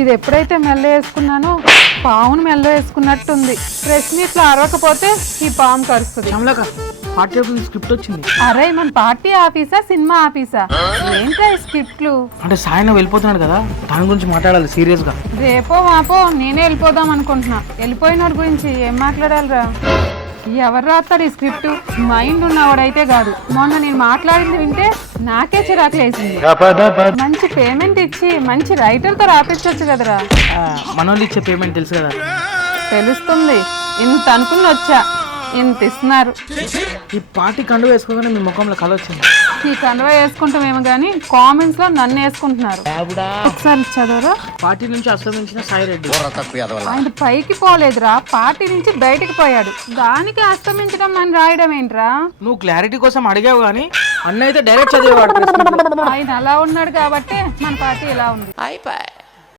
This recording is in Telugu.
ఇది ఎప్పుడైతే మెల్ల వేసుకున్నానో పావును మెల్ల వేసుకున్నట్టుంది. ప్రెస్ మీట్లో అరవకపోతే ఈ పాము కరుస్తుంది. శ్యామలక పార్టీ ఆఫీస్ స్క్రిప్ట్ వచ్చింది. అరే మన పార్టీ ఆఫీసా సినిమా ఆఫీసా? ఏంటా ఈ స్క్రిప్ట్లు? అంటే సాయన వెళ్ళిపోతున్నాడు కదా దాని గురించి మాట్లాడాలి సీరియస్గా రేపో మాపో నేనే వెళ్ళిపోదాం అనుకుంటున్నా. వెళ్ళిపోయిన గురించి ఏం మాట్లాడాలిరా? ఎవరు రాస్తాడు ఈ స్క్రిప్ట్? మైండ్ ఉన్నవాడైతే కాదు. మొన్న నేను మాట్లాడింది వింటే నాకే చిరాకు లేసింది మంచి పేమెంట్ ఇచ్చి మంచి రైటర్తో రాపించవచ్చు కదరా. మనోళ్ళు ఇచ్చే పేమెంట్ తెలుసు కదా. తెలుస్తుంది. ఇంత అనుకుని వచ్చా. ఇంత ఇస్తున్నారు. ఈ పార్టీ కండు వేసుకోగానే మీ ముఖంలో కళ ఈ కండువా వేసుకుంటామేమో కానీ కామెంట్స్లో నన్ను వేసుకుంటున్నారు. ఒకసారి చదవరా? పార్టీ నుంచి అస్తమించిన సాయి రెడ్డి ఆయన పైకి పోలేదురా. పార్టీ నుంచి బయటికి పోయాడు. దానికి అస్తమించడం అని రాయడం ఏంట్రా? నువ్వు క్లారిటీ కోసం అడిగావు కానీ అన్న అయితే డైరెక్ట్ చదివేవాడు. ఆయన అలా ఉన్నాడు కాబట్టి మన పార్టీ ఇలా ఉంది.